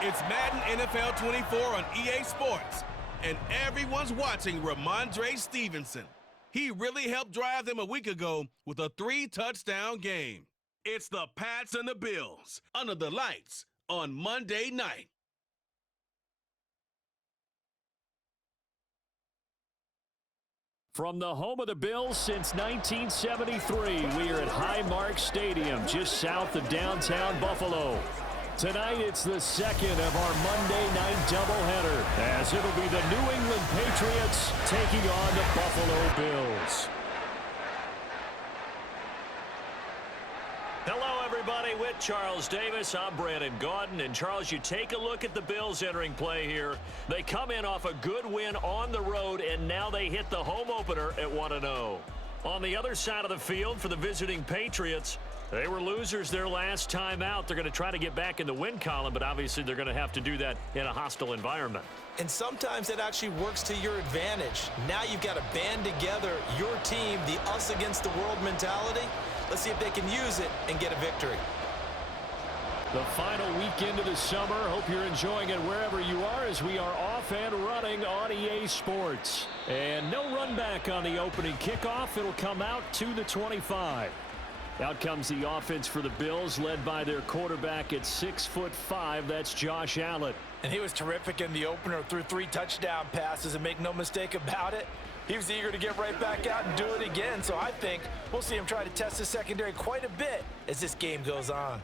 It's Madden NFL 24 on EA Sports, and everyone's watching Ramondre Stevenson. He really helped drive them a week ago with a 3-touchdown game. It's the Pats and the Bills under the lights on Monday night. From the home of the Bills since 1973, we are at Highmark Stadium, just south of downtown Buffalo. Tonight, it's the second of our Monday night doubleheader, as it'll be the New England Patriots taking on the Buffalo Bills. Hello, everybody. With Charles Davis, I'm Brandon Gaudin. And, Charles, you take a look at the Bills entering play here. They come in off a good win on the road, and now they hit the home opener at 1-0. On the other side of the field for the visiting Patriots, they were losers their last time out. They're going to try to get back in the win column, but obviously they're going to have to do that in a hostile environment. And sometimes it actually works to your advantage. Now you've got to band together your team, the us against the world mentality. Let's see if they can use it and get a victory. The final weekend of the summer. Hope you're enjoying it wherever you are as we are off and running on EA Sports. And no run back on the opening kickoff. It'll come out to the 25. Out comes the offense for the Bills, led by their quarterback at 6'5". That's Josh Allen. And he was terrific in the opener, threw 3 touchdown passes, and make no mistake about it, he was eager to get right back out and do it again. So I think we'll see him try to test the secondary quite a bit as this game goes on.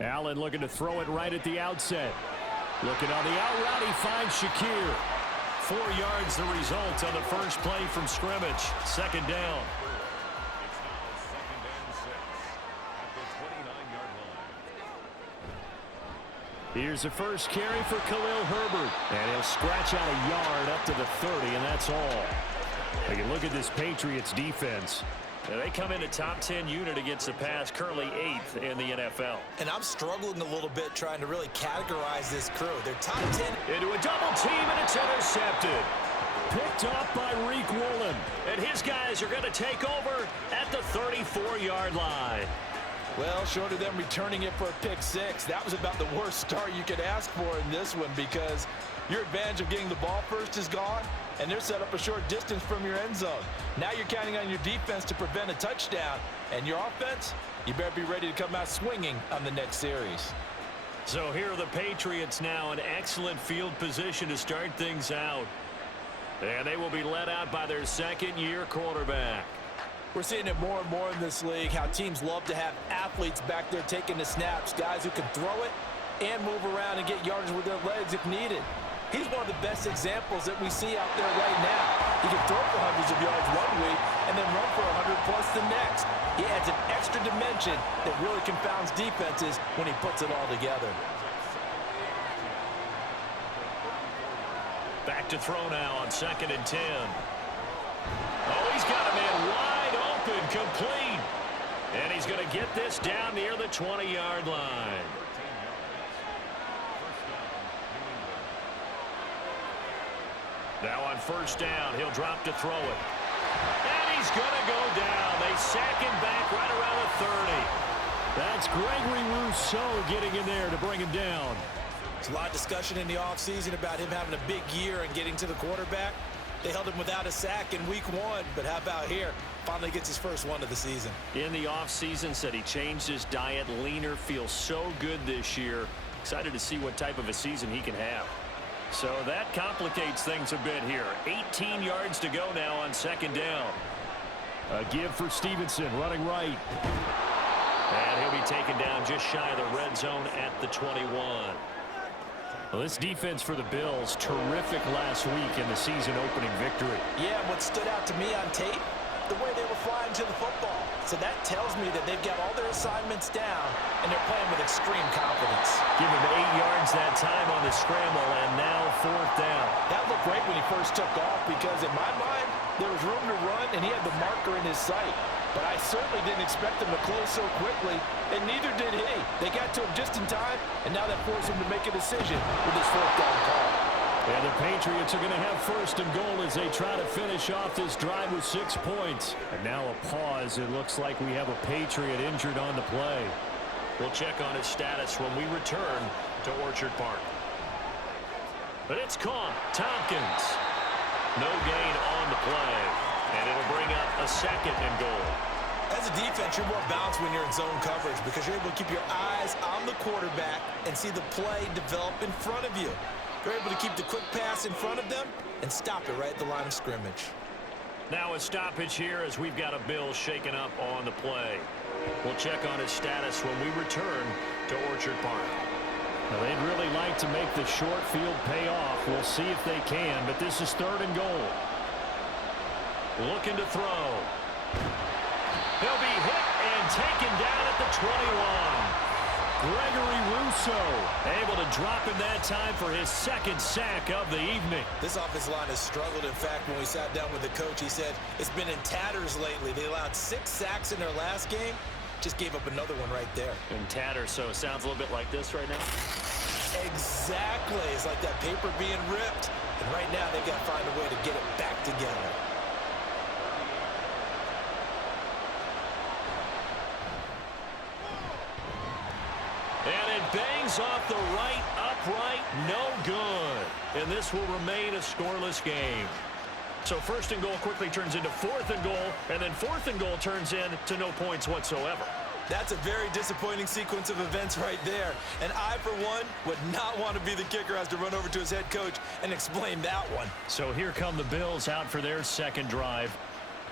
Allen looking to throw it right at the outset. Looking on the out route, he finds Shakir. 4 yards the result on the first play from scrimmage. Second down. Here's the first carry for Khalil Herbert. And he'll scratch out a yard up to the 30, and that's all. Take a look at this Patriots defense. They come in a top 10 unit against the pass, currently 8th in the NFL. And I'm struggling a little bit trying to really categorize this crew. They're top 10. Into a double team, and it's intercepted. Picked up by Reek Woolen. And his guys are going to take over at the 34-yard line. Well, short of them returning it for a pick 6, that was about the worst start you could ask for in this one, because your advantage of getting the ball first is gone, and they're set up a short distance from your end zone. Now you're counting on your defense to prevent a touchdown, and your offense, you better be ready to come out swinging on the next series. So here are the Patriots now in excellent field position to start things out. And they will be led out by their second-year quarterback. We're seeing it more and more in this league, how teams love to have athletes back there taking the snaps, guys who can throw it and move around and get yardage with their legs if needed. He's one of the best examples that we see out there right now. He can throw for hundreds of yards one week and then run for 100+ the next. He adds an extra dimension that really confounds defenses when he puts it all together. Back to throw now on 2nd and 10. Oh, he's got a man wide open, complete. And he's going to get this down near the 20-yard line. Now on first down, he'll drop to throw it. And he's going to go down. They sack him back right around the 30. That's Gregory Rousseau getting in there to bring him down. There's a lot of discussion in the offseason about him having a big year and getting to the quarterback. They held him without a sack in week 1, but how about here? Finally gets his first one of the season. In the offseason, said he changed his diet, leaner, feels so good this year. Excited to see what type of a season he can have. So that complicates things a bit here. 18 yards to go now on 2nd down. A give for Stevenson, running right. And he'll be taken down just shy of the red zone at the 21. Well, this defense for the Bills, terrific last week in the season-opening victory. Yeah, what stood out to me on tape, the way they were flying to the football. So that tells me that they've got all their assignments down, and they're playing with extreme confidence. Give him 8 yards that time on the scramble, and now 4th down. That looked great when he first took off, because in my mind, there was room to run, and he had the marker in his sight. But I certainly didn't expect him to close so quickly, and neither did he. They got to him just in time, and now that forced him to make a decision with his 4th down call. And the Patriots are going to have first and goal as they try to finish off this drive with 6 points. And now a pause. It looks like we have a Patriot injured on the play. We'll check on his status when we return to Orchard Park. But it's caught. Tompkins. No gain on the play. And it'll bring up a second and goal. As a defense, you're more balanced when you're in zone coverage because you're able to keep your eyes on the quarterback and see the play develop in front of you. You're able to keep the quick pass in front of them and stop it right at the line of scrimmage. Now a stoppage here as we've got a Bill shaken up on the play. We'll check on his status when we return to Orchard Park. Now they'd really like to make the short field pay off. We'll see if they can, but this is third and goal. Looking to throw. He'll be hit and taken down at the 21. Gregory Rousseau able to drop him that time for his second sack of the evening. This offensive line has struggled. In fact, when we sat down with the coach, he said it's been in tatters lately. They allowed 6 sacks in their last game. Just gave up another one right there. In tatters, so it sounds a little bit like this right now. Exactly. It's like that paper being ripped. And right now, they've got to find a way to get it back together. And it bangs off the right upright, no good. And this will remain a scoreless game. So first and goal quickly turns into fourth and goal, and then fourth and goal turns into no points whatsoever. That's a very disappointing sequence of events right there. And I, for one, would not want to be the kicker who has to run over to his head coach and explain that one. So here come the Bills out for their second drive.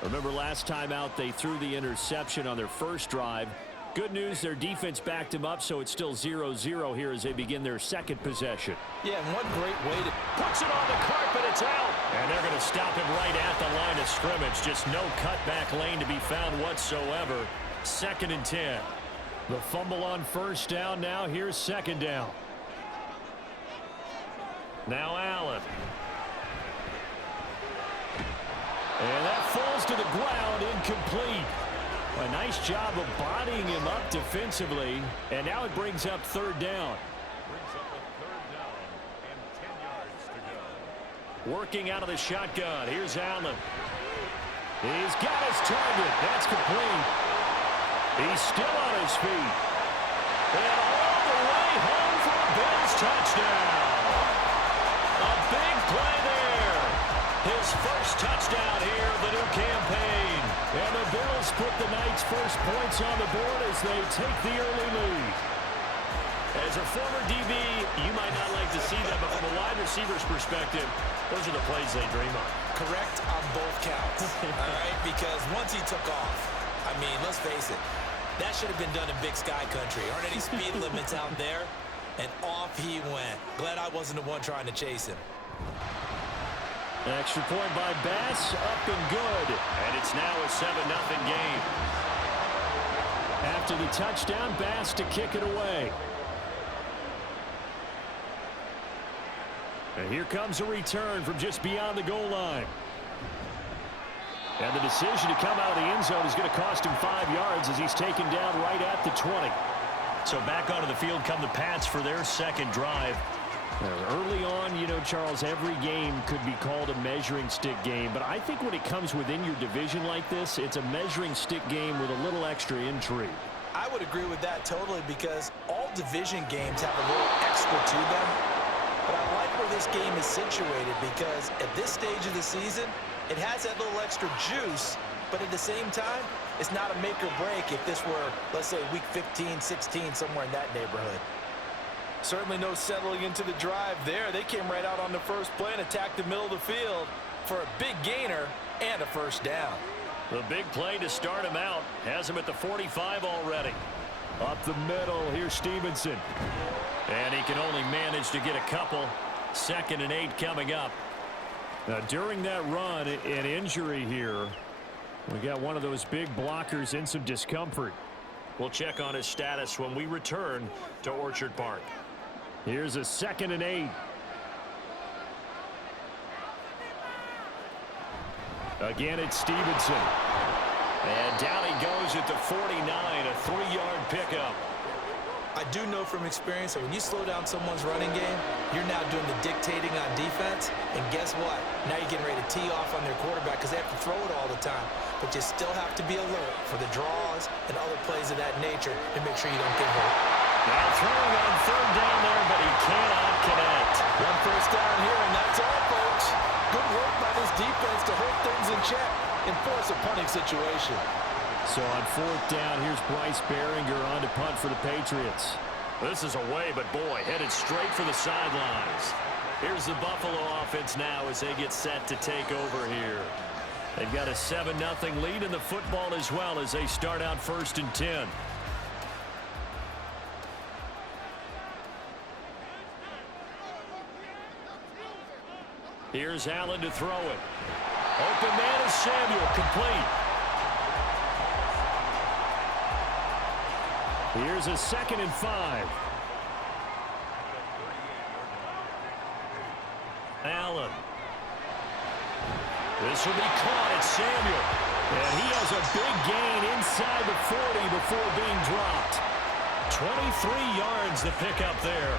Remember last time out, they threw the interception on their first drive. Good news, their defense backed him up, so it's still 0-0 here as they begin their second possession. Yeah, and one great way to... Puts it on the carpet, it's out. And they're going to stop him right at the line of scrimmage. Just no cutback lane to be found whatsoever. Second and 10. The fumble on first down now. Here's second down. Now Allen. And that falls to the ground, incomplete. A nice job of bodying him up defensively. And now it brings up third down. Working out of the shotgun. Here's Allen. He's got his target. That's complete. He's still on his feet. And all the way home for a Bills touchdown. A big play there. His first touchdown here of the new campaign. And the Bills put the Knights' first points on the board as they take the early lead. As a former DB, you might not like to see that, but from a wide receiver's perspective, those are the plays they dream of. Correct on both counts, all right? Because once he took off, I mean, let's face it, that should have been done in Big Sky Country. Aren't any speed limits out there? And off he went. Glad I wasn't the one trying to chase him. Extra point by Bass, up and good. And it's now a 7-0 game. After the touchdown, Bass to kick it away. And here comes a return from just beyond the goal line. And the decision to come out of the end zone is going to cost him 5 yards as he's taken down right at the 20. So back onto the field come the Pats for their second drive. Early on, you know, Charles, every game could be called a measuring stick game. But I think when it comes within your division like this, it's a measuring stick game with a little extra intrigue. I would agree with that totally because all division games have a little extra to them. But I like where this game is situated because at this stage of the season, it has that little extra juice, but at the same time, it's not a make or break if this were, let's say, week 15, 16, somewhere in that neighborhood. Certainly no settling into the drive there. They came right out on the first play and attacked the middle of the field for a big gainer and a first down. The big play to start him out has him at the 45 already. Up the middle, here's Stevenson. And he can only manage to get a couple. 2nd and 8 coming up. Now, during that run, an injury here. We got one of those big blockers in some discomfort. We'll check on his status when we return to Orchard Park. Here's a 2nd and 8. Again, it's Stevenson. And down he goes at the 49, a 3-yard pickup. I do know from experience that when you slow down someone's running game, you're now doing the dictating on defense. And guess what? Now you're getting ready to tee off on their quarterback because they have to throw it all the time. But you still have to be alert for the draws and other plays of that nature and make sure you don't get hurt. Now throwing on third down there, but he cannot connect. One first down here, and that's all, folks. Good work by this defense to hold things in check and force a punting situation. So on fourth down, here's Bryce Behringer on to punt for the Patriots. This is away, but boy, headed straight for the sidelines. Here's the Buffalo offense now as they get set to take over here. They've got a 7-0 lead in the football as well as they start out 1st and 10. Here's Allen to throw it. Open man is Samuel, complete. Here's a 2nd and 5. Allen. This will be caught at Samuel. And he has a big gain inside the 40 before being dropped. 23 yards to pick up there.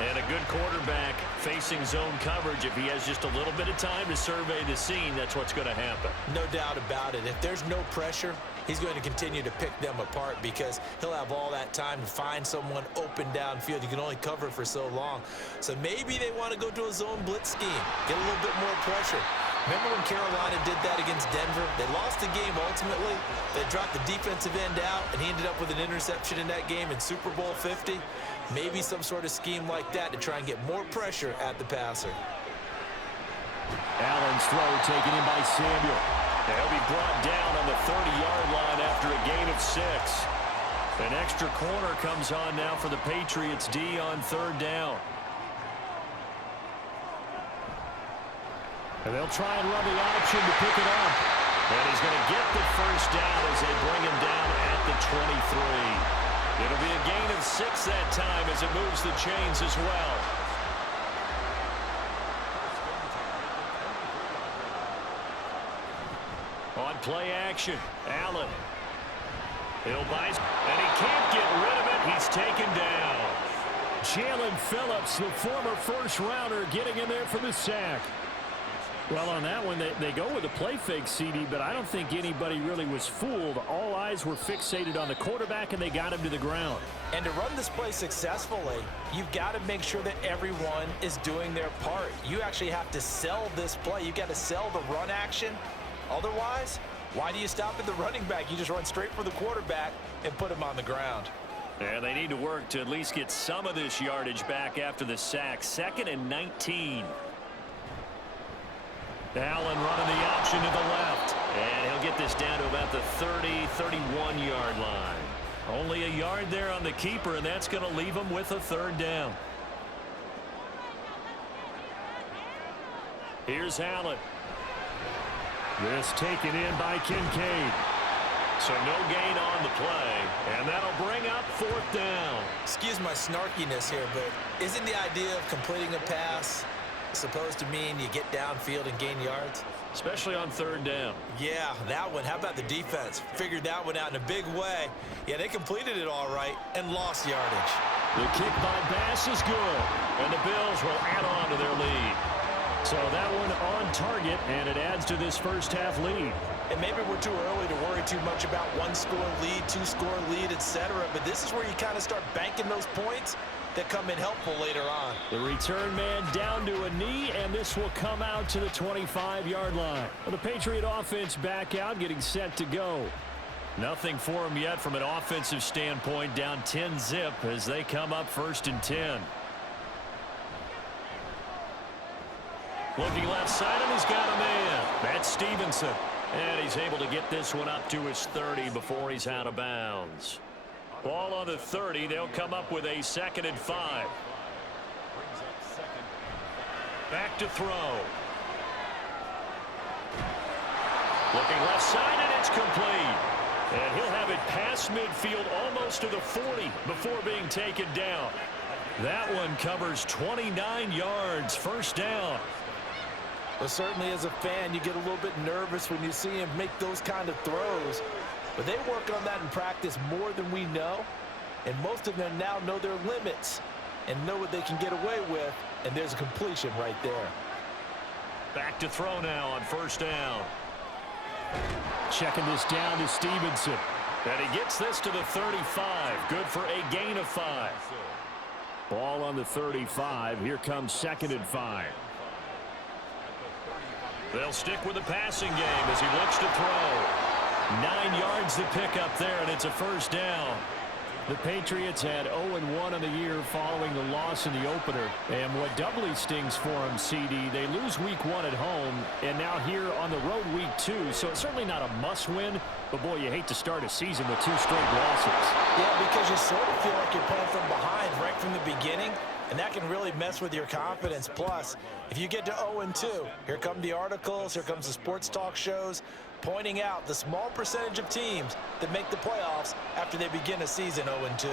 And a good quarterback facing zone coverage. If he has just a little bit of time to survey the scene, that's what's going to happen. No doubt about it. If there's no pressure, he's going to continue to pick them apart because he'll have all that time to find someone open downfield. You can only cover for so long. So maybe they want to go to a zone blitz scheme, get a little bit more pressure. Remember when Carolina did that against Denver? They lost the game ultimately. They dropped the defensive end out, and he ended up with an interception in that game in Super Bowl 50. Maybe some sort of scheme like that to try and get more pressure at the passer. Allen's throw taken in by Samuel. They'll be brought down on the 30-yard line after a gain of 6. An extra corner comes on now for the Patriots D on 3rd down. And they'll try and run the option to pick it up. And he's going to get the first down as they bring him down at the 23. It'll be a gain of 6 that time as it moves the chains as well. On play action, Allen. He'll buy, and he can't get rid of it. He's taken down. Jalen Phillips, the former first-rounder, getting in there for the sack. Well, on that one, they go with a play fake, CD, but I don't think anybody really was fooled. All eyes were fixated on the quarterback, and they got him to the ground. And to run this play successfully, you've got to make sure that everyone is doing their part. You actually have to sell this play. You've got to sell the run action. Otherwise, why do you stop at the running back? You just run straight for the quarterback and put him on the ground. And they need to work to at least get some of this yardage back after the sack. 2nd and 19. Allen running the option to the left. And he'll get this down to about the 30, 31-yard line. Only a yard there on the keeper, and that's going to leave him with a 3rd down. Here's Allen. This taken in by Kincaid. So no gain on the play, and that'll bring up 4th down. Excuse my snarkiness here, but isn't the idea of completing a pass supposed to mean you get downfield and gain yards? Especially on 3rd down. Yeah, that one. How about the defense? Figured that one out in a big way. Yeah, they completed it all right and lost yardage. The kick by Bass is good, and the Bills will add on to their lead. So that one on target, and it adds to this first half lead. And maybe we're too early to worry too much about 1-score lead, 2-score lead, etc. But this is where you kind of start banking those points that come in helpful later on. The return man down to a knee, and this will come out to the 25-yard line. Well, the Patriot offense back out, getting set to go. Nothing for them yet from an offensive standpoint, down 10-zip as they come up 1st and 10. Looking left side, and he's got a man. That's Stevenson. And he's able to get this one up to his 30 before he's out of bounds. Ball on the 30. They'll come up with a 2nd and 5. Back to throw. Looking left side, and it's complete. And he'll have it past midfield almost to the 40 before being taken down. That one covers 29 yards. 1st down. Well, certainly as a fan, you get a little bit nervous when you see him make those kind of throws. But they work on that in practice more than we know. and most of them now know their limits and know what they can get away with, and there's a completion right there. Back to throw now on first down. Checking this down to Stevenson. And he gets this to the 35. Good for a gain of 5. Ball on the 35. Here comes 2nd and 5. They'll stick with the passing game as he looks to throw. 9 yards to pick up there, and it's a first down. The Patriots had 0-1 on the year following the loss in the opener. And what doubly stings for them, CD, they lose week 1 at home, and now here on the road week 2. So it's certainly not a must-win, but boy, you hate to start a season with 2 straight losses. Yeah, because you sort of feel like you're playing from behind right from the beginning, and that can really mess with your confidence. Plus, if you get to 0-2, here come the articles, here comes the sports talk shows, pointing out the small percentage of teams that make the playoffs after they begin a season 0-2.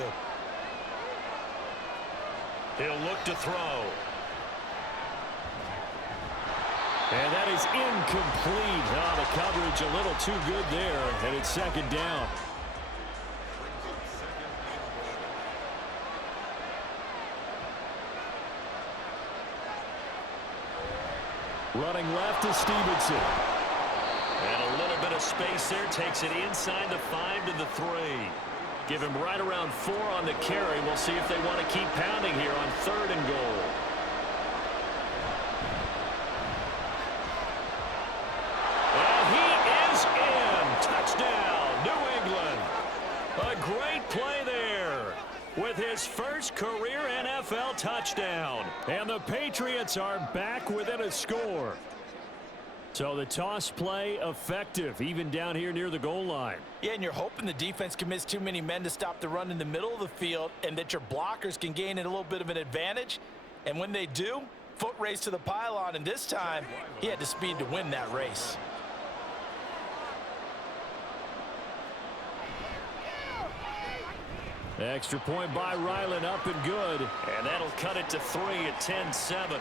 He'll look to throw. And that is incomplete. Oh, the coverage a little too good there, and it's 2nd down. Running left is Stevenson. And a little bit of space there. Takes it inside the 5 to the 3. Give him right around 4 on the carry. We'll see if they want to keep pounding here on 3rd and goal. And he is in. Touchdown, New England. A great play there with his first career NFL touchdown. And the Patriots are back within a score. So the toss play effective, even down here near the goal line. Yeah, and you're hoping the defense commits too many men to stop the run in the middle of the field and that your blockers can gain a little bit of an advantage. And when they do, foot race to the pylon, and this time he had the speed to win that race. Extra point by Ryland, up and good. And that'll cut it to 3 at 10-7.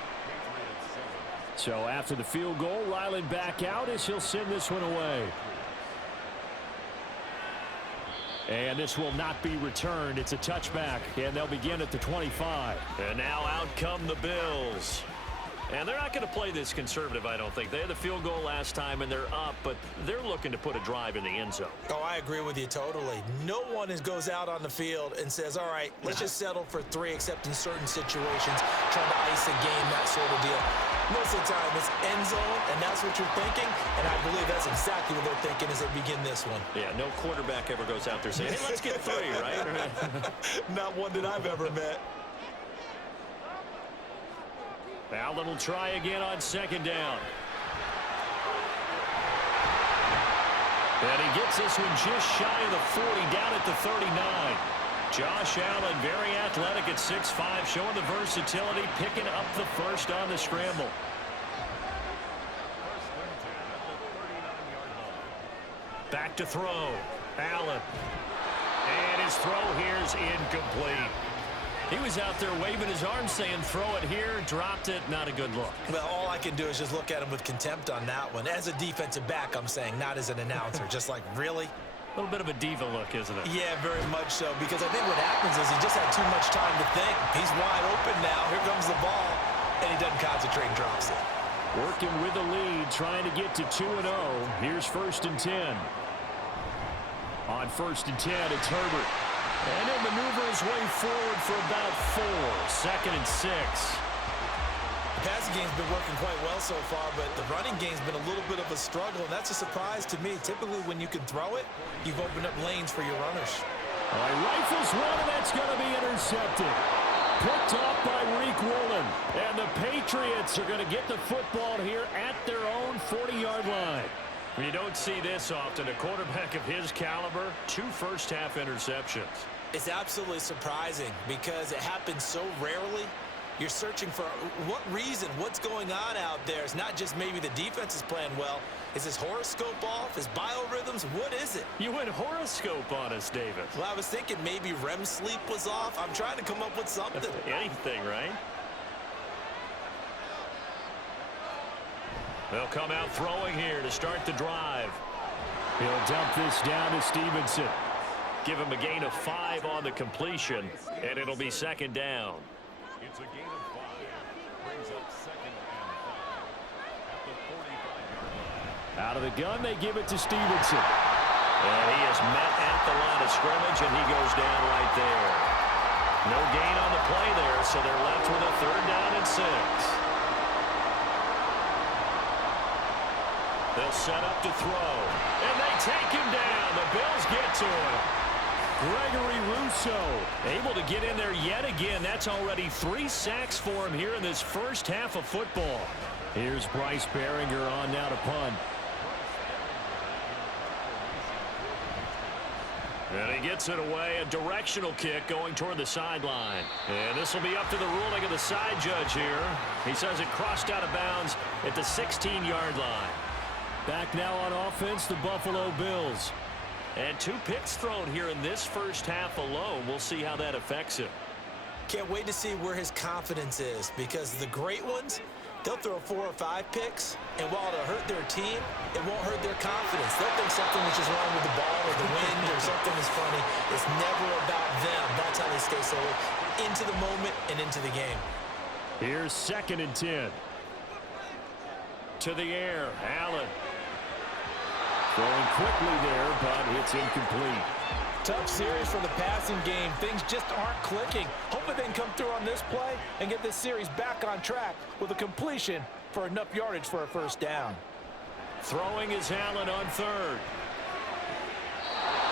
So after the field goal, Ryland back out as he'll send this one away. And this will not be returned. It's a touchback, and they'll begin at the 25. And now out come the Bills. And they're not going to play this conservative, I don't think. They had the field goal last time, and they're up, but they're looking to put a drive in the end zone. Oh, I agree with you totally. No one goes out on the field and says, all right, let's just settle for 3, except in certain situations, trying to ice a game, that sort of deal. Most of the time, it's end zone, and that's what you're thinking, and I believe that's exactly what they're thinking as they begin this one. Yeah, no quarterback ever goes out there saying, hey, let's get 3, right? Not one that I've ever met. Allen will try again on 2nd down. And he gets this one just shy of the 40, down at the 39. Josh Allen, very athletic at 6'5", showing the versatility, picking up the first on the scramble. Back to throw. Allen. And his throw here is incomplete. He was out there waving his arms saying, throw it here, dropped it, not a good look. Well, all I can do is just look at him with contempt on that one. As a defensive back, I'm saying, not as an announcer. Just like, really? A little bit of a diva look, isn't it? Yeah, very much so, because I think what happens is he just had too much time to think. He's wide open now. Here comes the ball, and he doesn't concentrate and drops it. Working with the lead, trying to get to 2-0. Here's 1st and 10. On 1st and 10, it's Herbert. And he'll maneuver his way forward for about 4. 2nd and 6. The passing game's been working quite well so far, but the running game's been a little bit of a struggle, and that's a surprise to me. Typically, when you can throw it, you've opened up lanes for your runners. All right, rifles one, and that's going to be intercepted. Picked off by Reek Woolen. And the Patriots are going to get the football here at their own 40-yard line. You don't see this often. A quarterback of his caliber, 2 first-half interceptions. It's absolutely surprising because it happens so rarely. You're searching for what reason, what's going on out there. It's not just maybe the defense is playing well. Is his horoscope off? His biorhythms? What is it? You went horoscope on us, David. Well, I was thinking maybe REM sleep was off. I'm trying to come up with something. Anything, right? They'll come out throwing here to start the drive. He'll dump this down to Stevenson. give him a gain of 5 on the completion, and it'll be second down. It's a gain of 5. Brings up second and 5 at the 45-yard line. Out of the gun, they give it to Stevenson. And he is met at the line of scrimmage, and he goes down right there. No gain on the play there, so they're left with a 3rd down and 6. They'll set up to throw, and they take him down. The Bills get to him. Gregory Rousseau Able to get in there yet again. That's already 3 sacks for him here in this first half of football. Here's Bryce Behringer on now to punt. And he gets it away, a directional kick going toward the sideline. And this will be up to the ruling of the side judge here. He says it crossed out of bounds at the 16-yard line. Back now on offense, the Buffalo Bills. And 2 picks thrown here in this first half alone. We'll see how that affects him. Can't wait to see where his confidence is, because the great ones, they'll throw 4 or 5 picks, and while it'll hurt their team, it won't hurt their confidence. They'll think something is just wrong with the ball or the wind or something is funny. It's never about them. That's how they stay so into the moment and into the game. Here's 2nd and 10. To the air, Allen. Throwing quickly there, but it's incomplete. Tough series for the passing game. Things just aren't clicking. Hopefully they can come through on this play and get this series back on track with a completion for enough yardage for a 1st down. Throwing is Allen on 3rd.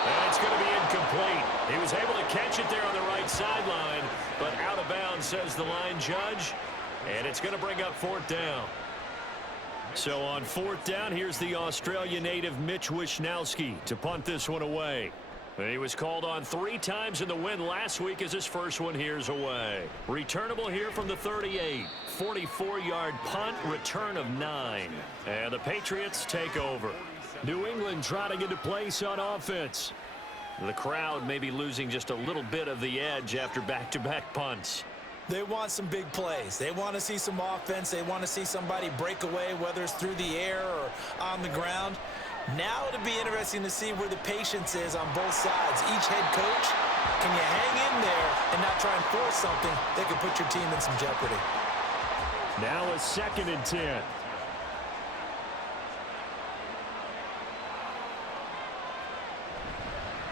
And it's going to be incomplete. He was able to catch it there on the right sideline, but out of bounds, says the line judge. And it's going to bring up 4th down. So on 4th down, here's the Australia native Mitch Wishnowsky to punt this one away. He was called on 3 times in the win last week as his first one here's away. Returnable here from the 38. 44-yard punt, return of 9. And the Patriots take over. New England trotting into place on offense. The crowd may be losing just a little bit of the edge after back-to-back punts. They want some big plays. They want to see some offense. They want to see somebody break away, whether it's through the air or on the ground. Now it'll be interesting to see where the patience is on both sides. Each head coach, can you hang in there and not try and force something that could put your team in some jeopardy? Now a 2nd and 10.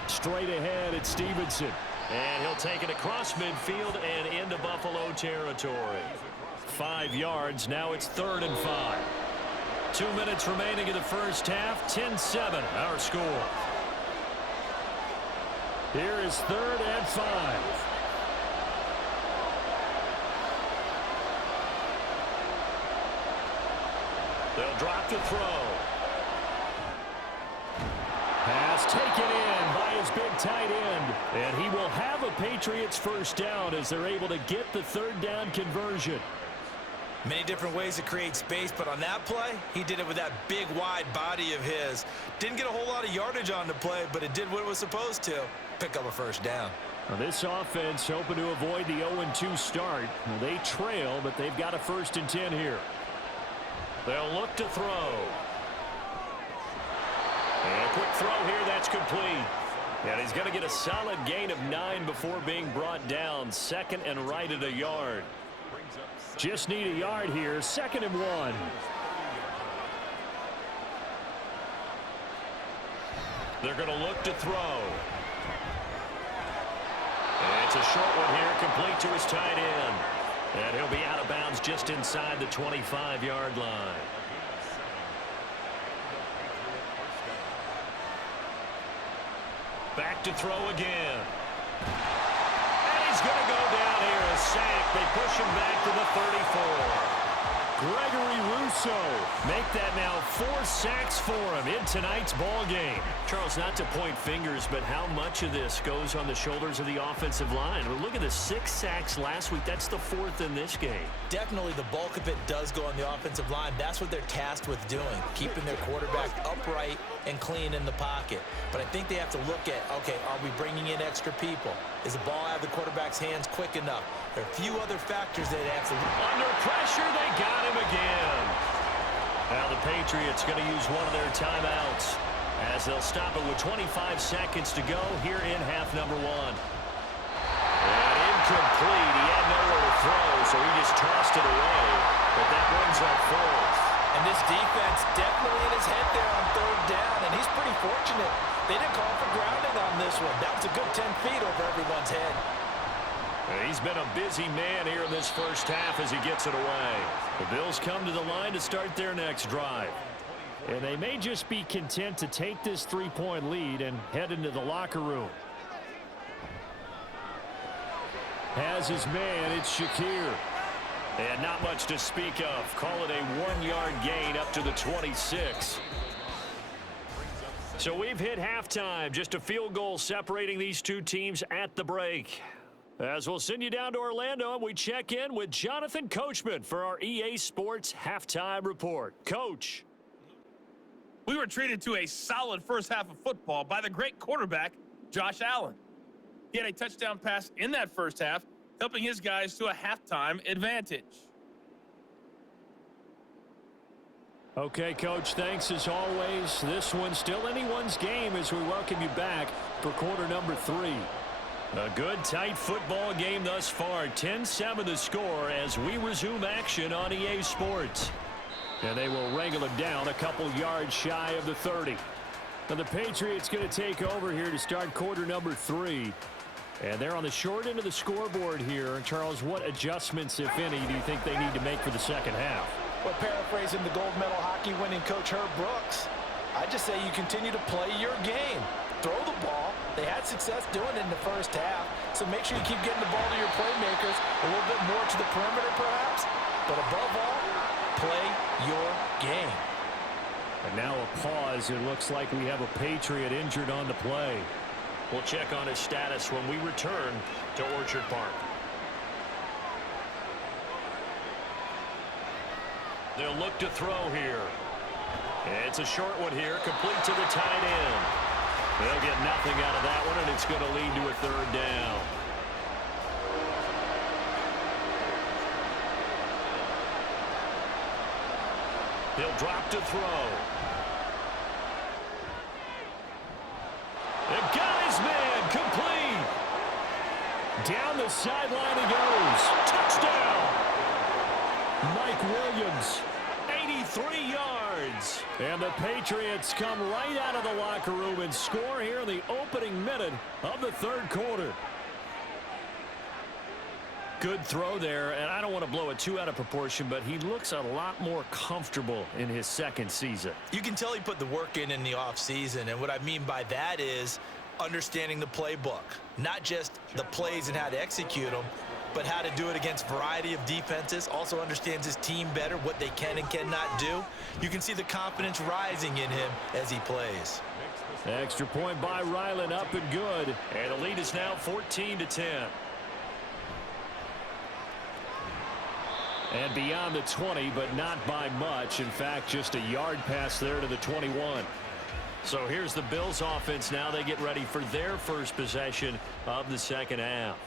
Straight ahead at Stevenson. And he'll take it across midfield and into Buffalo territory. 5 yards. Now it's 3rd and 5. 2 minutes remaining in the first half. 10-7 our score. Here is 3rd and 5. They'll drop to throw. Pass taken in by his big tight end. And he will have a Patriots 1st down as they're able to get the 3rd down conversion. Many different ways to create space, but on that play, he did it with that big, wide body of his. Didn't get a whole lot of yardage on the play, but it did what it was supposed to. Pick up a 1st down. Now this offense hoping to avoid the 0-2 start. Well, they trail, but they've got a 1st and 10 here. They'll look to throw. And a quick throw here, that's complete. And he's going to get a solid gain of 9 before being brought down. 2nd and right at a yard. Just need a yard here. 2nd and 1. They're going to look to throw. And it's a short one here, complete to his tight end. And he'll be out of bounds just inside the 25-yard line. Back to throw again. And he's going to go down here, a sack. They push him back to the 34. Gregory Rousseau. Make that now 4 sacks for him in tonight's ball game. Charles, not to point fingers, but how much of this goes on the shoulders of the offensive line? Well, look at the 6 sacks last week. That's the 4th in this game. Definitely the bulk of it does go on the offensive line. That's what they're tasked with doing, keeping their quarterback upright and clean in the pocket. But I think they have to look at, okay, are we bringing in extra people? Is the ball out of the quarterback's hands quick enough? There are a few other factors that they have to look at. Under pressure, they got him again. Now the Patriots going to use one of their timeouts as as they'll stop it with 25 seconds to go here in half number one. And incomplete. He had nowhere to throw, so he just tossed it away. But that brings up fourth. And this defense definitely in his head there on third down, and he's pretty fortunate. They didn't call for grounding on this one. That was a good 10 feet over everyone's head. He's been a busy man here in this first half as he gets it away. The Bills come to the line to start their next drive. And they may just be content to take this 3-point lead and head into the locker room. Has his man, it's Shakir. And not much to speak of. Call it a 1-yard gain up to the 26. So we've hit halftime. Just a field goal separating these two teams at the break. As we'll send you down to Orlando, and we check in with Jonathan Coachman for our EA Sports Halftime Report. Coach. We were treated to a solid first half of football by the great quarterback, Josh Allen. He had a touchdown pass in that first half, helping his guys to a halftime advantage. Okay, Coach, thanks as always. This one's still anyone's game as we welcome you back for quarter number 3. A good, tight football game thus far. 10-7 the score as we resume action on EA Sports. And they will wrangle him down a couple yards shy of the 30. Now the Patriots going to take over here to start quarter number 3. And they're on the short end of the scoreboard here. Charles, what adjustments, if any, do you think they need to make for the second half? Well, paraphrasing the gold medal hockey winning coach Herb Brooks, I just say you continue to play your game. Throw the ball. They had success doing it in the first half, so make sure you keep getting the ball to your playmakers, a little bit more to the perimeter perhaps, but above all, play your game. And now a pause. It looks like we have a Patriot injured on the play. We'll check on his status when we return to Orchard Park. They'll look to throw here. It's a short one here, complete to the tight end. They'll get nothing out of that one, and it's going to lead to a third down. He'll drop to throw. They got his man, complete. Down the sideline he goes. Touchdown. Mike Williams, 83 yards. And the Patriots come right out of the locker room and score here in the opening minute of the third quarter. Good throw there, and I don't want to blow it too out of proportion, but he looks a lot more comfortable in his second season. You can tell he put the work in the offseason, and what I mean by that is understanding the playbook. Not just the plays and how to execute them, but how to do it against a variety of defenses. Also understands his team better, what they can and cannot do. You can see the confidence rising in him as he plays. Extra point by Ryland, up and good. And the lead is now 14-10. And beyond the 20, but not by much. In fact, just a yard pass there to the 21. So here's the Bills offense now. They get ready for their first possession of the second half.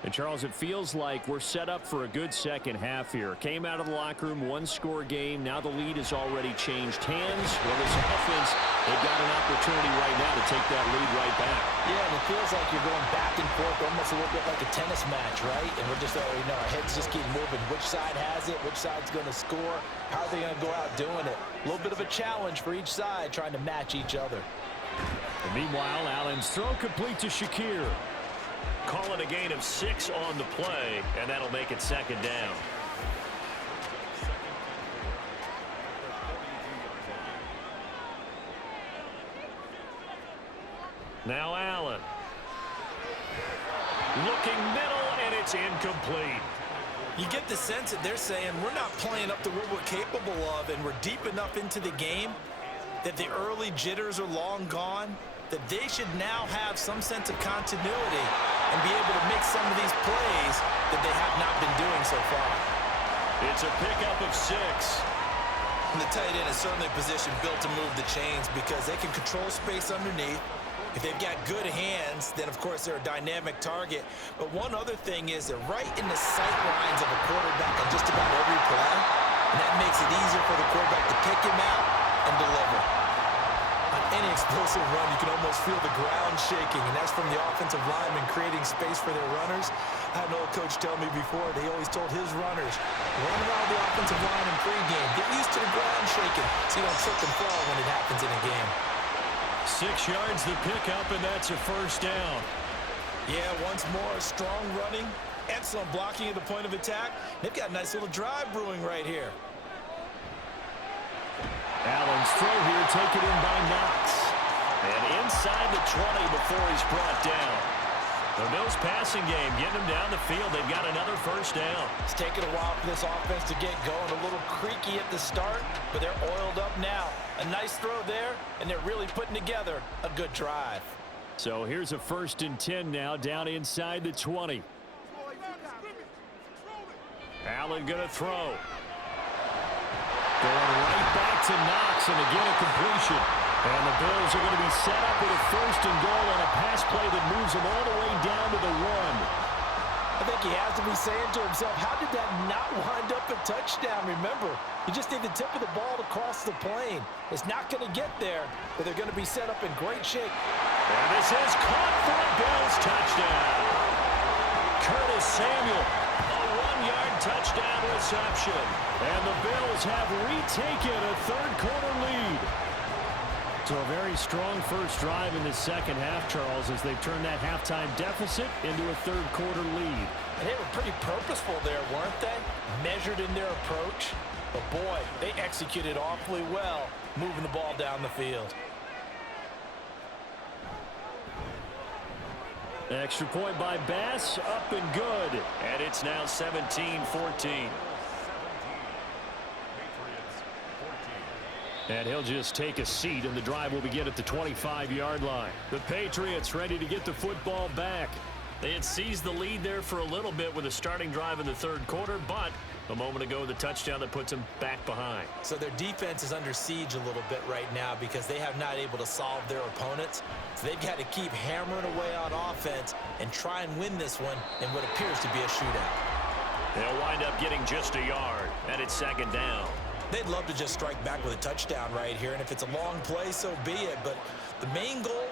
And Charles, it feels like we're set up for a good second half here. Came out of the locker room, one-score game. Now the lead has already changed hands. Well, this offense, they've got an opportunity right now to take that lead right back. Yeah, and it feels like you're going back and forth, almost a little bit like a tennis match, right? And we're just, our heads just keep moving. Which side has it? Which side's going to score? How are they going to go out doing it? A little bit of a challenge for each side, trying to match each other. And meanwhile, Allen's throw complete to Shakir. Call it a gain of 6 on the play, and that'll make it second down. Now Allen. Looking middle, and it's incomplete. You get the sense that they're saying we're not playing up to what we're capable of, and we're deep enough into the game that the early jitters are long gone, that they should now have some sense of continuity and be able to make some of these plays that they have not been doing so far. It's a pickup of 6. And the tight end is certainly a position built to move the chains because they can control space underneath. If they've got good hands, then, of course, they're a dynamic target. But one other thing is they're right in the sight lines of a quarterback on just about every play, and that makes it easier for the quarterback to pick him out and deliver. On any explosive run, you can almost feel the ground shaking, and that's from the offensive linemen creating space for their runners. I had an old coach tell me before, they always told his runners, run around the offensive line in pregame. Get used to the ground shaking so you don't trip and fall when it happens in a game. 6 yards the pickup, and that's a first down. Yeah, once more, strong running, excellent blocking at the point of attack. They've got a nice little drive brewing right here. Allen's throw here taken in by Knox. And inside the 20 before he's brought down. The Bills passing game getting them down the field. They've got another first down. It's taken a while for this offense to get going. A little creaky at the start, but they're oiled up now. A nice throw there, and they're really putting together a good drive. So here's a 1st and 10 now, down inside the 20. Allen going to throw. Going right back to Knox, and again a completion. And the Bills are going to be set up with a 1st and goal on a pass play that moves them all the way down to the 1. I think he has to be saying to himself, how did that not wind up a touchdown? Remember, you just need the tip of the ball to cross the plane. It's not going to get there, but they're going to be set up in great shape. And this is caught for a Bills touchdown. Curtis Samuel, a 1-yard touchdown reception. And the Bills have retaken a third-quarter lead. So a very strong first drive in the second half, Charles, as they've turned that halftime deficit into a third-quarter lead. And they were pretty purposeful there, weren't they? Measured in their approach. But, boy, they executed awfully well, moving the ball down the field. Extra point by Bass, up and good. And it's now 17-14. And he'll just take a seat, and the drive will begin at the 25-yard line. The Patriots ready to get the football back. They had seized the lead there for a little bit with a starting drive in the third quarter, but a moment ago, the touchdown that puts them back behind. So their defense is under siege a little bit right now because they have not able to solve their opponents. So they've got to keep hammering away on offense and try and win this one in what appears to be a shootout. They'll wind up getting just a yard, and it's 2nd down. They'd love to just strike back with a touchdown right here, and if it's a long play, so be it. But the main goal,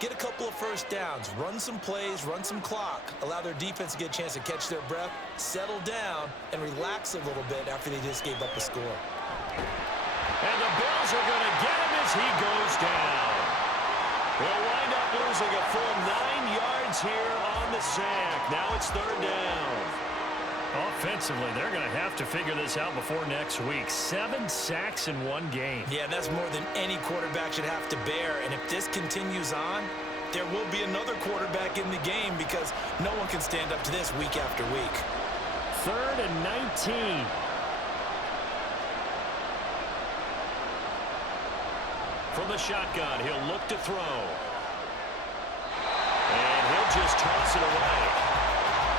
get a couple of first downs, run some plays, run some clock, allow their defense to get a chance to catch their breath, settle down, and relax a little bit after they just gave up a score. And the Bills are going to get him as he goes down. They'll wind up losing a full 9 yards here on the sack. Now it's 3rd down. Offensively, they're going to have to figure this out before next week. 7 sacks in one game. Yeah, that's more than any quarterback should have to bear. And if this continues on, there will be another quarterback in the game because no one can stand up to this week after week. 3rd and 19. From the shotgun, he'll look to throw. And he'll just toss it away.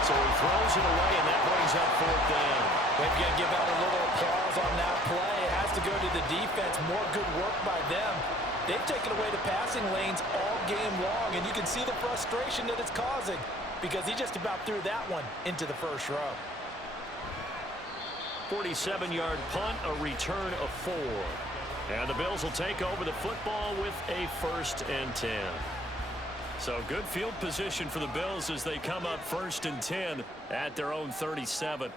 So he throws it away, and that brings up 4th down. We've got to give out a little applause on that play. It has to go to the defense. More good work by them. They've taken away the passing lanes all game long, and you can see the frustration that it's causing because he just about threw that one into the first row. 47-yard punt, a return of 4. And the Bills will take over the football with a 1st and 10. So good field position for the Bills as they come up 1st and 10 at their own 37.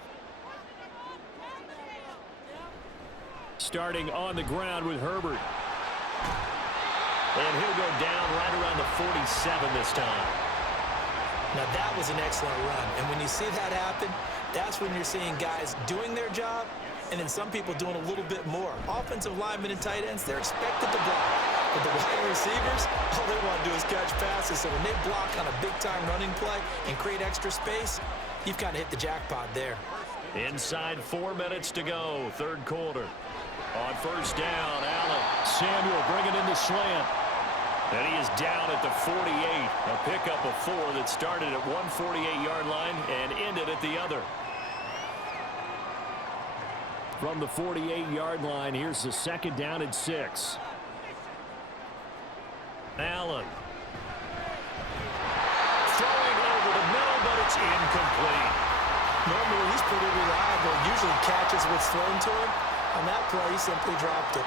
Starting on the ground with Herbert. And he'll go down right around the 47 this time. Now that was an excellent run. And when you see that happen, that's when you're seeing guys doing their job and then some people doing a little bit more. Offensive linemen and tight ends, they're expected to block. But the wide receivers, all they want to do is catch passes. So when they block on a big-time running play and create extra space, you've kind of hit the jackpot there. Inside 4 minutes to go, third quarter. On 1st down, Allen. Samuel bringing in the slant. And he is down at the 48. A pickup of 4 that started at one 48-yard line and ended at the other. From the 48-yard line, here's the 2nd down and 6. Allen. Throwing over the middle, but it's incomplete. Normally, he's pretty reliable. Usually catches what's thrown to him. On that play, he simply dropped it.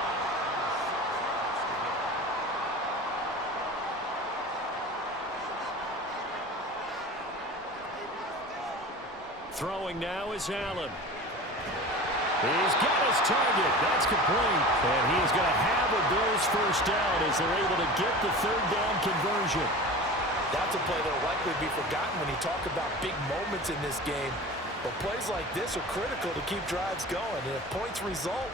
Throwing now is Allen. He's got his target. That's complete. And he is going to have a Bills first down as they're able to get the third down conversion. That's a play that will likely be forgotten when you talk about big moments in this game. But plays like this are critical to keep drives going. And if points result,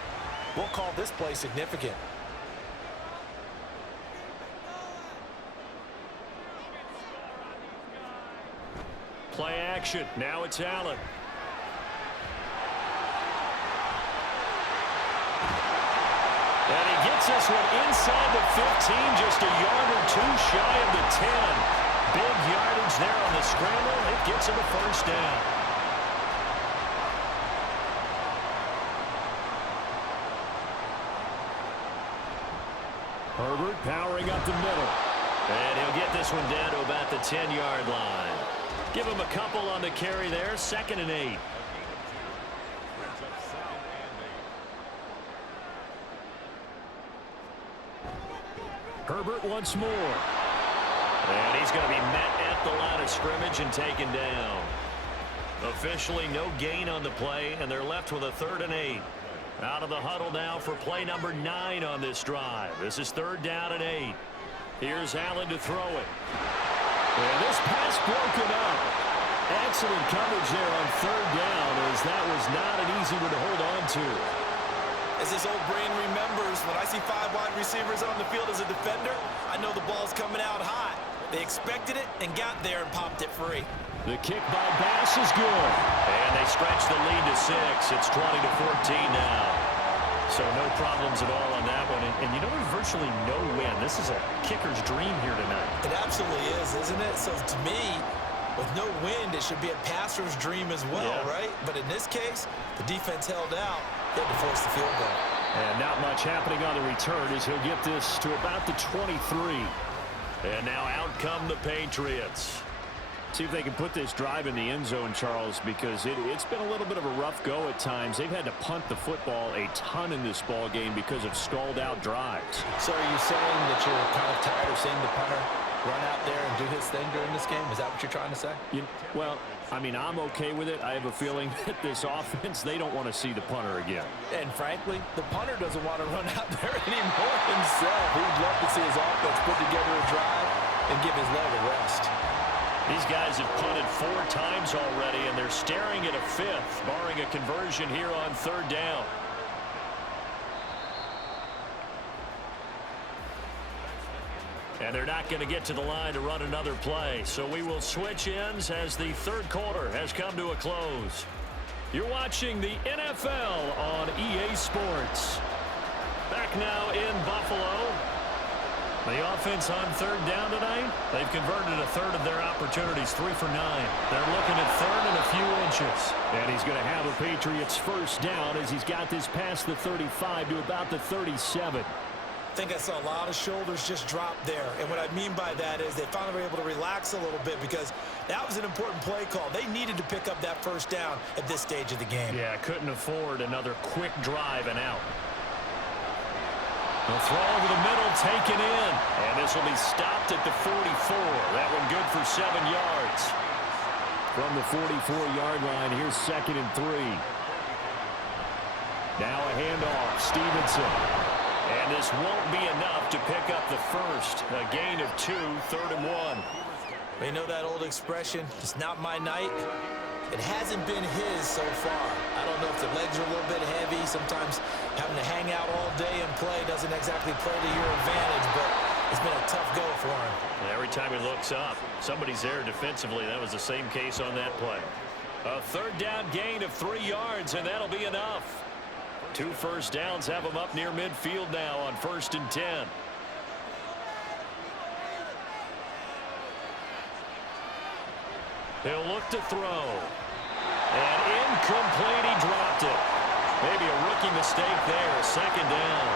we'll call this play significant. Play action. Now it's Allen. And he gets this one inside the 15, just a yard or two shy of the 10. Big yardage there on the scramble. It gets him a first down. Herbert powering up the middle. And he'll get this one down to about the 10-yard line. Give him a couple on the carry there. 2nd and 8. Herbert once more. And he's going to be met at the line of scrimmage and taken down. Officially no gain on the play, and they're left with a 3rd and 8. Out of the huddle now for play number 9 on this drive. This is 3rd down and 8. Here's Allen to throw it. And this pass broken up. Excellent coverage there on 3rd down, as that was not an easy one to hold on to. As this old brain remembers, when I see 5 wide receivers on the field as a defender, I know the ball's coming out hot. They expected it and got there and popped it free. The kick by Bass is good. And they stretch the lead to 6. It's 20-14 now. So no problems at all on that one. And you know, there's virtually no win. This is a kicker's dream here tonight. It absolutely is, isn't it? So to me, with no wind, it should be a passer's dream as well, right? But in this case, the defense held out. They had to force the field goal. And not much happening on the return as he'll get this to about the 23. And now out come the Patriots. See if they can put this drive in the end zone, Charles, because it's been a little bit of a rough go at times. They've had to punt the football a ton in this ball game because of stalled-out drives. So are you saying that you're kind of tired of seeing the punter run out there and do his thing during this game? Is that what you're trying to say? Well, I mean, I'm okay with it. I have a feeling that this offense, they don't want to see the punter again. And frankly, the punter doesn't want to run out there anymore himself. He'd love to see his offense put together a drive and give his leg a rest. These guys have punted 4 times already, and they're staring at a 5th, barring a conversion here on 3rd down. And they're not going to get to the line to run another play. So we will switch ends as the 3rd quarter has come to a close. You're watching the NFL on EA Sports. Back now in Buffalo. The offense on 3rd down tonight, they've converted a 3rd of their opportunities, 3 for 9. They're looking at 3rd and a few inches. And he's going to have a Patriots first down as he's got this past the 35 to about the 37. I think I saw a lot of shoulders just drop there. And what I mean by that is they finally were able to relax a little bit because that was an important play call. They needed to pick up that first down at this stage of the game. Yeah, couldn't afford another quick drive and out. A throw over the middle, taken in. And this will be stopped at the 44. That one good for 7 yards. From the 44-yard line, here's 2nd and 3. Now a handoff, Stevenson. And this won't be enough to pick up the first. A gain of 2, 3rd and 1. You know that old expression, it's not my night? It hasn't been his so far. I don't know if the legs are a little bit heavy. Sometimes having to hang out all day and play doesn't exactly play to your advantage, but it's been a tough go for him. And every time he looks up, somebody's there defensively. That was the same case on that play. A 3rd down gain of 3 yards, and that'll be enough. 2 first downs have him up near midfield now on 1st and 10. He'll look to throw. And incomplete, he dropped it. Maybe a rookie mistake there, 2nd down.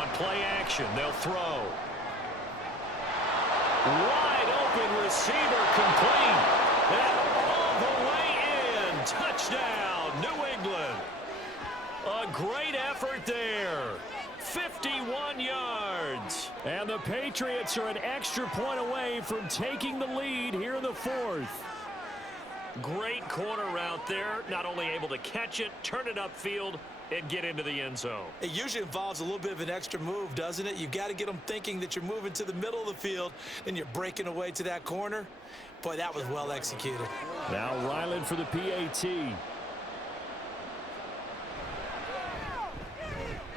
On play action, they'll throw. Wide open receiver, complete. And all the way in. Touchdown, New England. A great effort there. 51 yards. And the Patriots are an extra point away from taking the lead here in the fourth. Great corner route there. Not only able to catch it, turn it upfield, and get into the end zone. It usually involves a little bit of an extra move, doesn't it? You've got to get them thinking that you're moving to the middle of the field, and you're breaking away to that corner. Boy, that was well executed. Now Ryland for the PAT.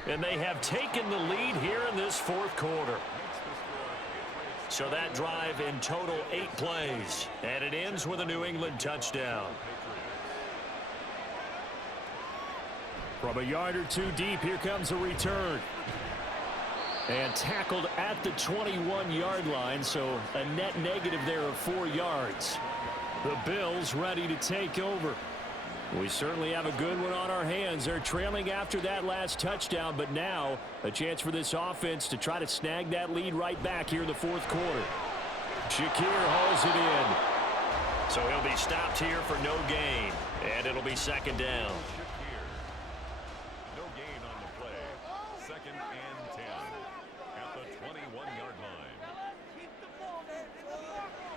And they have taken the lead here in this fourth quarter. So that drive in total 8 plays. And it ends with a New England touchdown. From a yard or two deep, here comes a return. And tackled at the 21-yard line, so a net negative there of 4 yards. The Bills ready to take over. We certainly have a good one on our hands. They're trailing after that last touchdown, but now a chance for this offense to try to snag that lead right back here in the fourth quarter. Shakir hauls it in. So he'll be stopped here for no gain, and it'll be second down. No gain on the play. Second and 10 at the 21-yard line.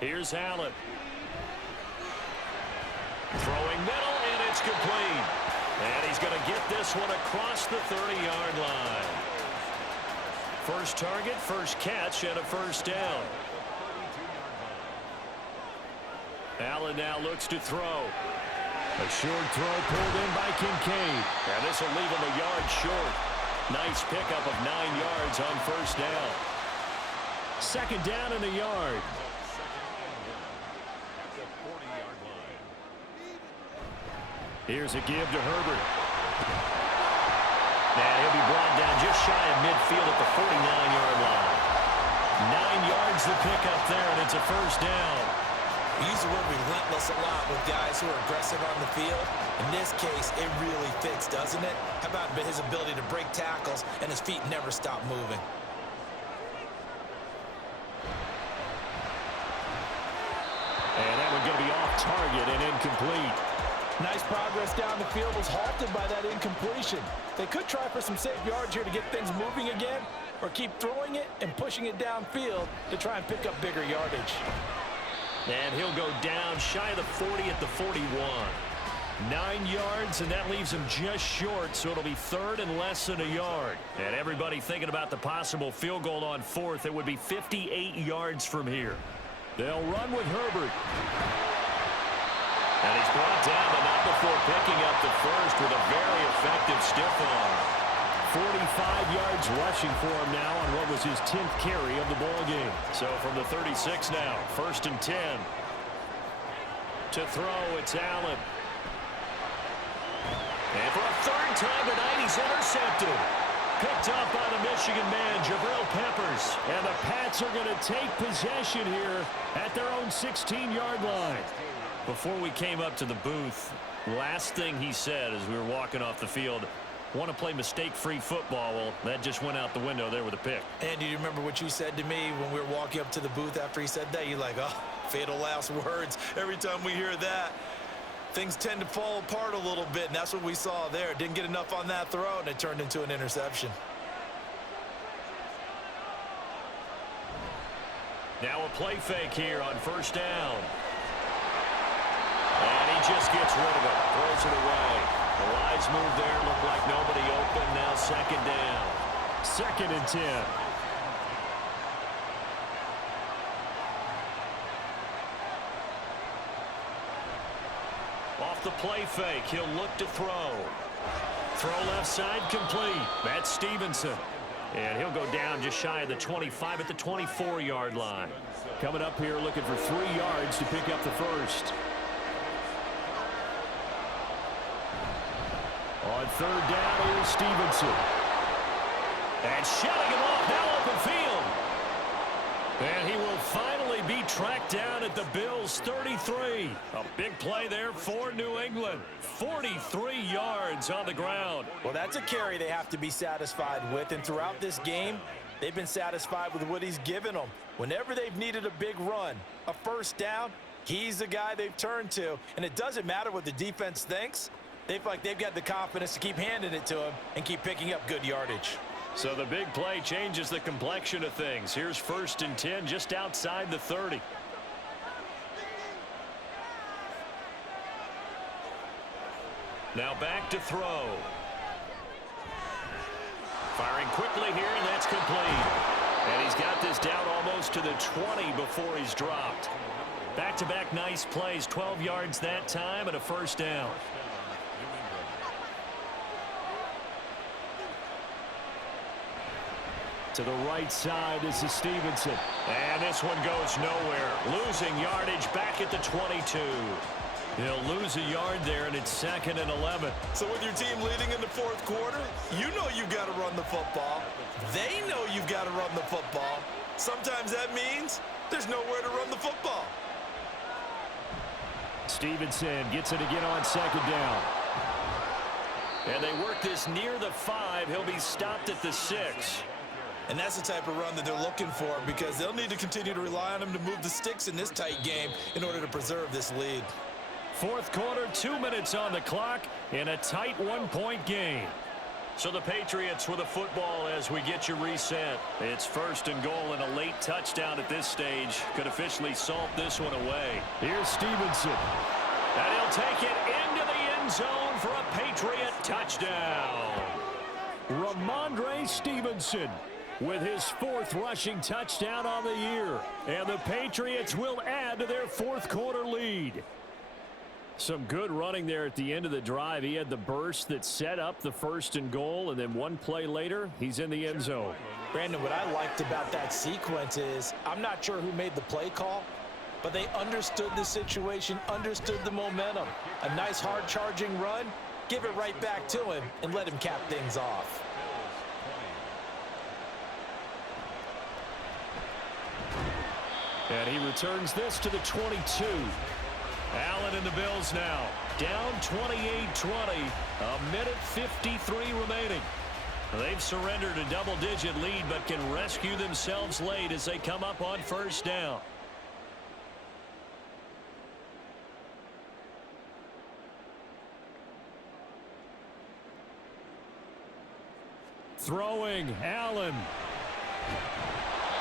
Here's Allen. Throwing middle, and it's complete. And he's going to get this one across the 30-yard line. First target, first catch, and a first down. Allen now looks to throw. A short throw pulled in by Kincaid. And this will leave him a yard short. Nice pickup of 9 yards on first down. Second down and a yard. Here's a give to Herbert. And he'll be brought down just shy of midfield at the 49-yard line. 9 yards the pickup there, and it's a first down. We use the word relentless a lot with guys who are aggressive on the field. In this case, it really fits, doesn't it? How about his ability to break tackles and his feet never stop moving? And that one going to be off target and incomplete. Nice progress down the field was halted by that incompletion. They could try for some safe yards here to get things moving again, or keep throwing it and pushing it downfield to try and pick up bigger yardage. And he'll go down shy of the 40 at the 41. 9 yards, and that leaves him just short, so it'll be third and less than a yard. And everybody thinking about the possible field goal on fourth. It would be 58 yards from here. They'll run with Herbert. And he's brought down, but not before picking up the first with a very effective stiff arm. 45 yards rushing for him now on what was his 10th carry of the ball game. So from the 36 now, first and 10. To throw, it's Allen. And for a third time tonight, he's intercepted. Picked up by the Michigan man, Jabril Peppers. And the Pats are going to take possession here at their own 16-yard line. Before we came up to the booth, last thing he said as we were walking off the field, want to play mistake-free football. Well, that just went out the window there with a pick. And do you remember what you said to me when we were walking up to the booth after he said that? You're like, oh, fatal last words. Every time we hear that, things tend to fall apart a little bit, and that's what we saw there. Didn't get enough on that throw, and it turned into an interception. Now a play fake here on first down. And he just gets rid of it, throws it away. The wise move there, looked like nobody open. Now second down. Second and 10. Off the play fake, he'll look to throw. Throw left side, complete. That's Stevenson. And he'll go down just shy of the 25 at the 24-yard line. Coming up here looking for 3 yards to pick up the first. On third down, here's Stevenson. And shutting him off, now open field. And he will finally be tracked down at the Bills' 33. A big play there for New England. 43 yards on the ground. Well, that's a carry they have to be satisfied with, and throughout this game, they've been satisfied with what he's given them. Whenever they've needed a big run, a first down, he's the guy they've turned to, and it doesn't matter what the defense thinks. They feel like they've got the confidence to keep handing it to him and keep picking up good yardage. So the big play changes the complexion of things. Here's 1st and 10 just outside the 30. Now back to throw. Firing quickly here, and that's complete. And he's got this down almost to the 20 before he's dropped. Back-to-back nice plays, 12 yards that time and a 1st down. To the right side is the Stevenson. And this one goes nowhere. Losing yardage back at the 22. He'll lose a yard there, and it's 2nd and 11. So with your team leading in the 4th quarter, you know you've got to run the football. They know you've got to run the football. Sometimes that means there's nowhere to run the football. Stevenson gets it again on 2nd down. And they work this near the 5. He'll be stopped at the 6. And that's the type of run that they're looking for, because they'll need to continue to rely on him to move the sticks in this tight game in order to preserve this lead. 4th quarter, 2 minutes on the clock in a tight 1-point game. So the Patriots with a football as we get you reset. It's 1st and goal, and a late touchdown at this stage could officially salt this one away. Here's Stevenson. And he'll take it into the end zone for a Patriot touchdown. Ramondre Stevenson with his 4th rushing touchdown on the year. And the Patriots will add to their 4th quarter lead. Some good running there at the end of the drive. He had the burst that set up the 1st and goal, and then one play later, he's in the end zone. Brandon, what I liked about that sequence is, I'm not sure who made the play call, but they understood the situation, understood the momentum. A nice hard charging run, give it right back to him, and let him cap things off. And he returns this to the 22. Allen and the Bills now down 28-20. A minute 53 remaining. They've surrendered a double-digit lead, but can rescue themselves late as they come up on 1st down. Throwing, Allen.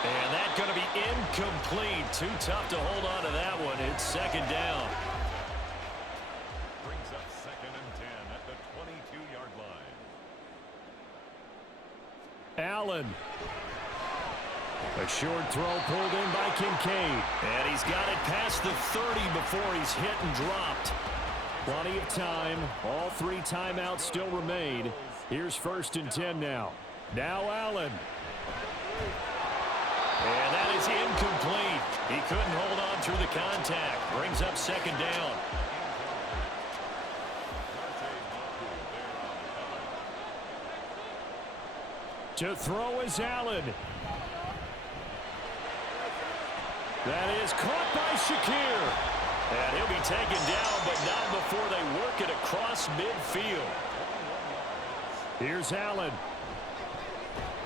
And that's going to be incomplete. Too tough to hold on to that one. It's 2nd down. Brings up 2nd and 10 at the 22-yard line. Allen. A short throw pulled in by Kincaid. And he's got it past the 30 before he's hit and dropped. Plenty of time. All 3 timeouts still remain. Here's 1st and 10 now. Now Allen. And that is incomplete. He couldn't hold on through the contact. Brings up 2nd down. To throw is Allen. That is caught by Shakir. And he'll be taken down, but not before they work it across midfield. Here's Allen.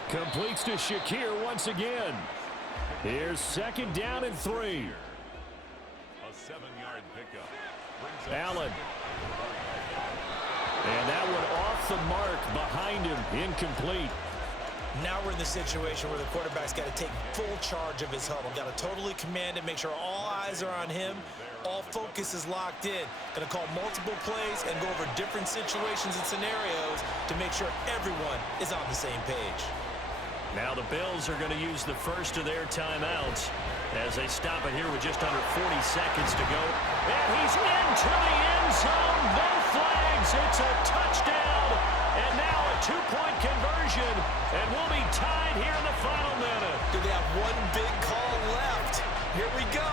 Completes to Shakir once again. Here's 2nd down and 3. A 7-yard pickup. Allen. And that one off the mark behind him. Incomplete. Now we're in the situation where the quarterback's got to take full charge of his huddle. Got to totally command it, make sure all eyes are on him. All focus is locked in. Going to call multiple plays and go over different situations and scenarios to make sure everyone is on the same page. Now the Bills are going to use the first of their timeouts as they stop it here with just under 40 seconds to go. And he's into the end zone. No flags. It's a touchdown. And now a 2-point conversion. And we'll be tied here in the final minute. Do they have one big call left? Here we go.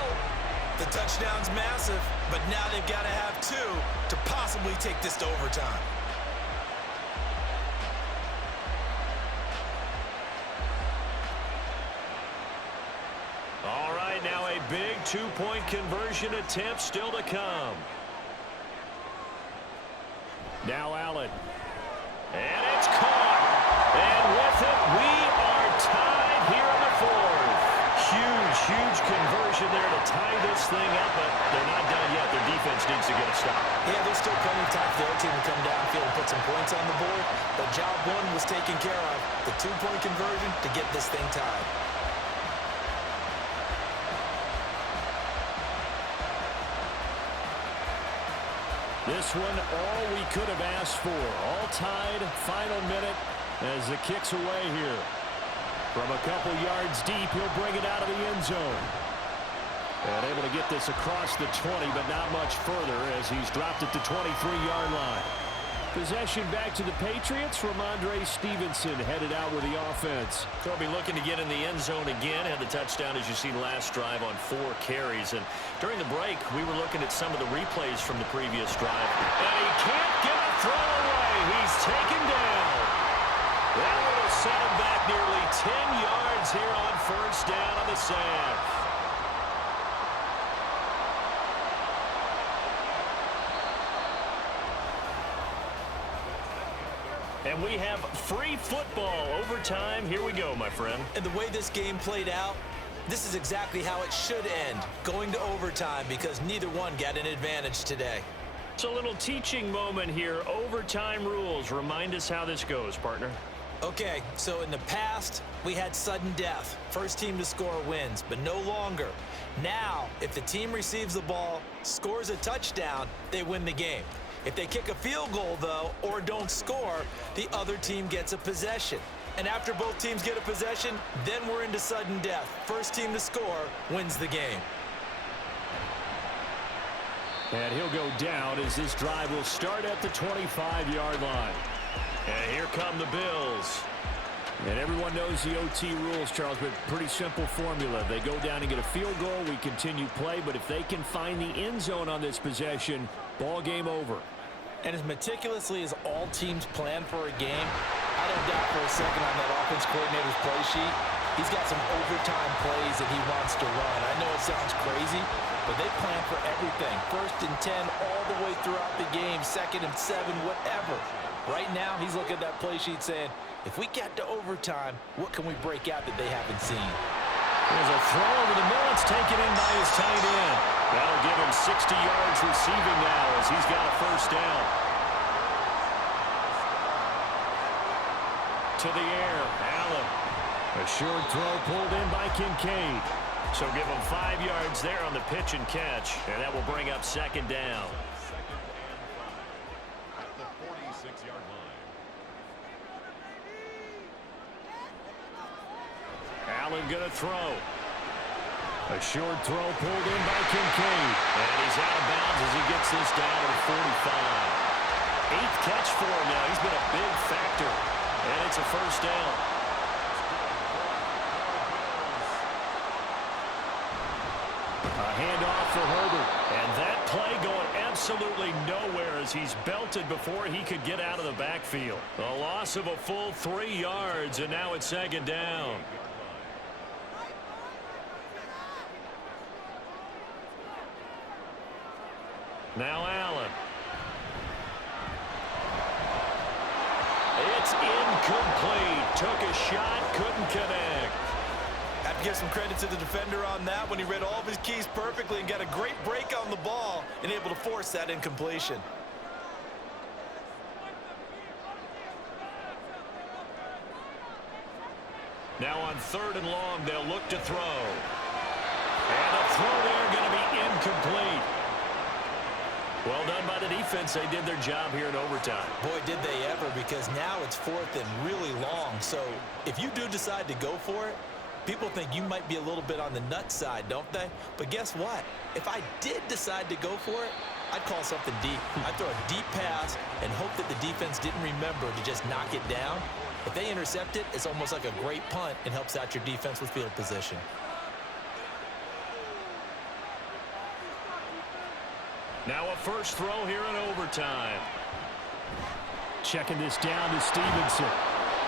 The touchdown's massive, but now they've got to have 2 to possibly take this to overtime. All right, now a big 2-point conversion attempt still to come. Now Allen. And it's caught. And with it, we are tied here in the 4th. Huge conversion there to tie this thing up, but they're not done yet. They're defense needs to get a stop. Yeah, there's still plenty of time for their team to come downfield and put some points on the board, but job one was taken care of. The two-point conversion to get this thing tied. This one, all we could have asked for. All tied, final minute as the kick's away here. From a couple yards deep, he'll bring it out of the end zone. And able to get this across the 20, but not much further as he's dropped it to 23-yard line. Possession back to the Patriots. Ramondre Stevenson headed out with the offense. They'll be looking to get in the end zone again. Had the touchdown, as you see, last drive on 4 carries. And during the break, we were looking at some of the replays from the previous drive. And he can't get a throw away. He's taken down. That would have set him back nearly 10 yards here on first down on the sack. And we have free football overtime. Here we go, my friend. And the way this game played out, this is exactly how it should end, going to overtime, because neither one got an advantage today. It's a little teaching moment here. Overtime rules. Remind us how this goes, partner. Okay, so in the past, we had sudden death. First team to score wins, but no longer. Now, if the team receives the ball, scores a touchdown, they win the game. If they kick a field goal, though, or don't score, the other team gets a possession. And after both teams get a possession, then we're into sudden death. First team to score wins the game. And he'll go down as this drive will start at the 25-yard line. And here come the Bills. And everyone knows the OT rules, Charles, but pretty simple formula. They go down and get a field goal, we continue play, but if they can find the end zone on this possession, ball game over. And as meticulously as all teams plan for a game, I don't doubt for a second on that offense coordinator's play sheet, he's got some overtime plays that he wants to run. I know it sounds crazy, but they plan for everything. 1st and 10 all the way throughout the game, 2nd and 7, whatever. Right now, he's looking at that play sheet saying, if we get to overtime, what can we break out that they haven't seen? There's a throw over the middle. It's taken in by his tight end. That'll give him 60 yards receiving now as he's got a first down. To the air, Allen. A short throw pulled in by Kincaid. So give him 5 yards there on the pitch and catch, and that will bring up 2nd down. At the 46-yard line. Allen gonna throw. A short throw pulled in by Kincaid. And he's out of bounds as he gets this down to the 45. 8th catch for him now. He's been a big factor. And it's a first down. A handoff for Herbert. And that play going absolutely nowhere as he's belted before he could get out of the backfield. A loss of a full 3 yards, and now it's 2nd down. Now Allen. It's incomplete. Took a shot, couldn't connect. Have to give some credit to the defender on that when he read all of his keys perfectly and got a great break on the ball and able to force that incompletion. Now on 3rd and long, they'll look to throw. And a throw there going to be incomplete. Well done by the defense. They did their job here in overtime. Boy, did they ever, because now it's 4th and really long. So if you do decide to go for it, people think you might be a little bit on the nut side, don't they? But guess what? If I did decide to go for it, I'd call something deep. I'd throw a deep pass and hope that the defense didn't remember to just knock it down. If they intercept it, it's almost like a great punt and helps out your defense with field position. Now a first throw here in overtime. Checking this down to Stevenson.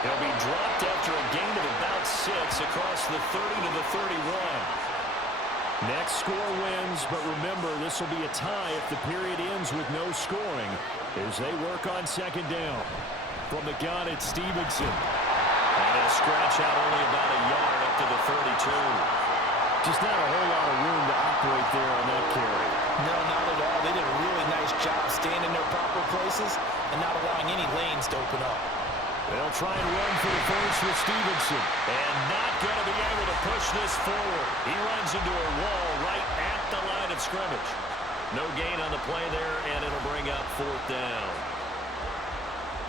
He'll be dropped after a gain of about 6 across the 30 to the 31. Next score wins, but remember, this will be a tie if the period ends with no scoring as they work on 2nd down. From the gun, it's Stevenson. And he'll scratch out only about a yard up to the 32. Just not a whole lot of room to operate there on that carry. No, not at all. They did a really nice job staying in their proper places and not allowing any lanes to open up. They'll try and run for the first with Stevenson. And not going to be able to push this forward. He runs into a wall right at the line of scrimmage. No gain on the play there, and it'll bring up 4th down.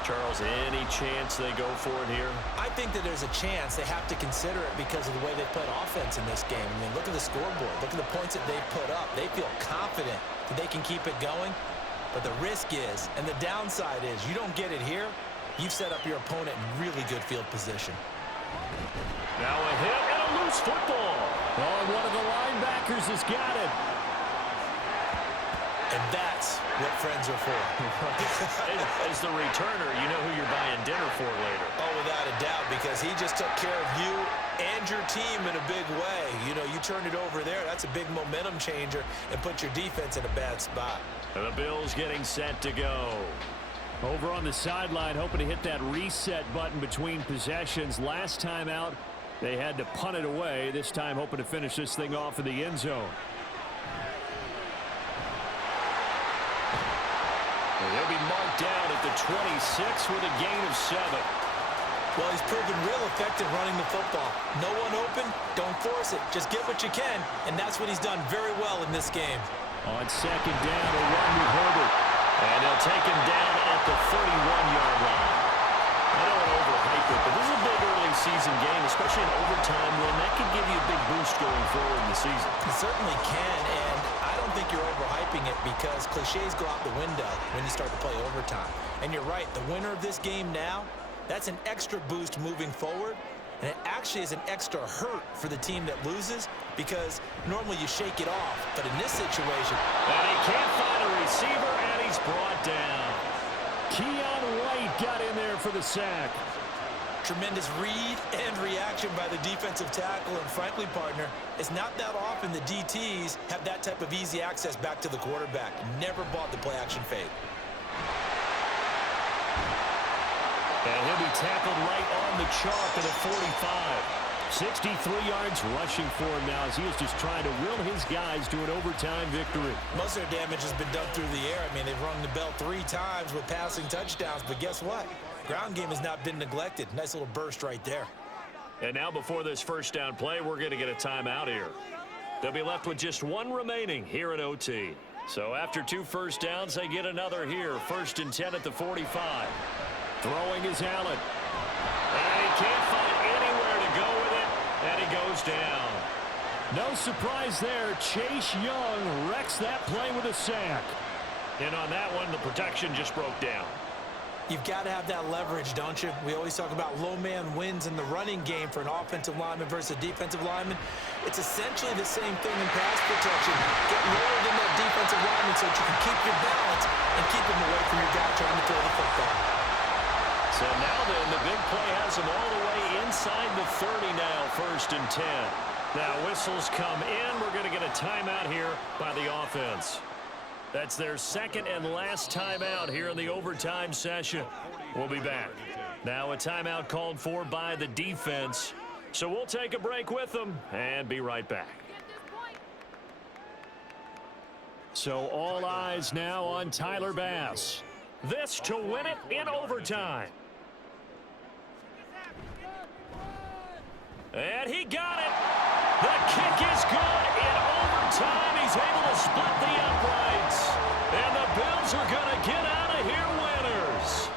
Charles, any chance they go for it here? I think that there's a chance. They have to consider it because of the way they played offense in this game. I mean, look at the scoreboard. Look at the points that they've put up. They feel confident that they can keep it going. But the risk is, and the downside is, you don't get it here, you've set up your opponent in really good field position. Now a hit and a loose football. Oh, one of the linebackers has got it. And that's what friends are for. As the returner, you know who you're buying dinner for later. Oh, without a doubt, because he just took care of you and your team in a big way. You know, you turn it over there, that's a big momentum changer and put your defense in a bad spot. And the Bills getting set to go. Over on the sideline, hoping to hit that reset button between possessions. Last time out, they had to punt it away. This time, hoping to finish this thing off in the end zone. And he'll be marked down at the 26 with a gain of 7. Well, he's proven real effective running the football. No one open, don't force it. Just get what you can, and that's what he's done very well in this game. On 2nd down, a run with Herbert. And they'll take him down at the 31-yard line. I don't want to overhype it, but this is a big early season game, especially in overtime win. That could give you a big boost going forward in the season. It certainly can, and I don't think you're overhyping it because cliches go out the window when you start to play overtime. And you're right, the winner of this game now, that's an extra boost moving forward. And it actually is an extra hurt for the team that loses because normally you shake it off. But in this situation... And he can't find a receiver, and he's brought down. Keon White got in there for the sack. Tremendous read and reaction by the defensive tackle. And frankly, partner, it's not that often the DTs have that type of easy access back to the quarterback. Never bought the play-action fade. And he'll be tackled right on the chalk at the 45. 63 yards rushing for him now as he is just trying to will his guys to an overtime victory. Most of their damage has been done through the air. I mean, they've rung the bell 3 times with passing touchdowns, but guess what? Ground game has not been neglected. Nice little burst right there. And now before this first down play, we're going to get a timeout here. They'll be left with just 1 remaining here in OT. So after 2 first downs, they get another here. 1st and 10 at the 45. Throwing is Allen. And he can't find anywhere to go with it, and he goes down. No surprise there. Chase Young wrecks that play with a sack. And on that one, the protection just broke down. You've got to have that leverage, don't you? We always talk about low man wins in the running game for an offensive lineman versus a defensive lineman. It's essentially the same thing in pass protection. Get lower than that defensive lineman so that you can keep your balance and keep him away from your guy trying to throw the football. So now then, the big play has him all the way inside the 30 now, 1st and 10. Now whistles come in. We're going to get a timeout here by the offense. That's their 2nd and last timeout here in the overtime session. We'll be back. Now a timeout called for by the defense. So we'll take a break with them and be right back. So all eyes now on Tyler Bass. This to win it in overtime. And he got it. The kick is good in overtime. He's able to split the uprights. And the Bills are going to get out of here winners.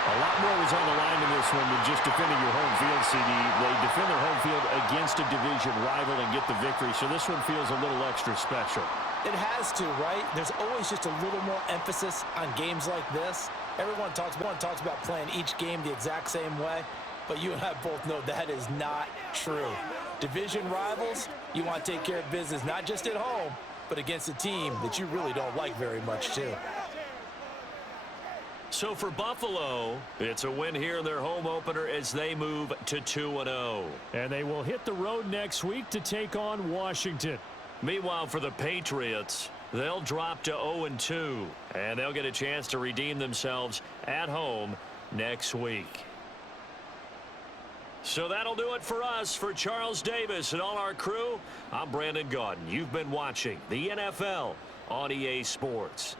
A lot more was on the line in this one than just defending your home field, CD. They defend their home field against a division rival and get the victory. So this one feels a little extra special. It has to, right? There's always just a little more emphasis on games like this. Everyone talks about playing each game the exact same way. But you and I both know that is not true. Division rivals, you want to take care of business, not just at home, but against a team that you really don't like very much, too. So for Buffalo, it's a win here in their home opener as they move to 2-0. And they will hit the road next week to take on Washington. Meanwhile, for the Patriots, they'll drop to 0-2, and they'll get a chance to redeem themselves at home next week. So that'll do it for us. For Charles Davis and all our crew, I'm Brandon Gaudin. You've been watching the NFL on EA Sports.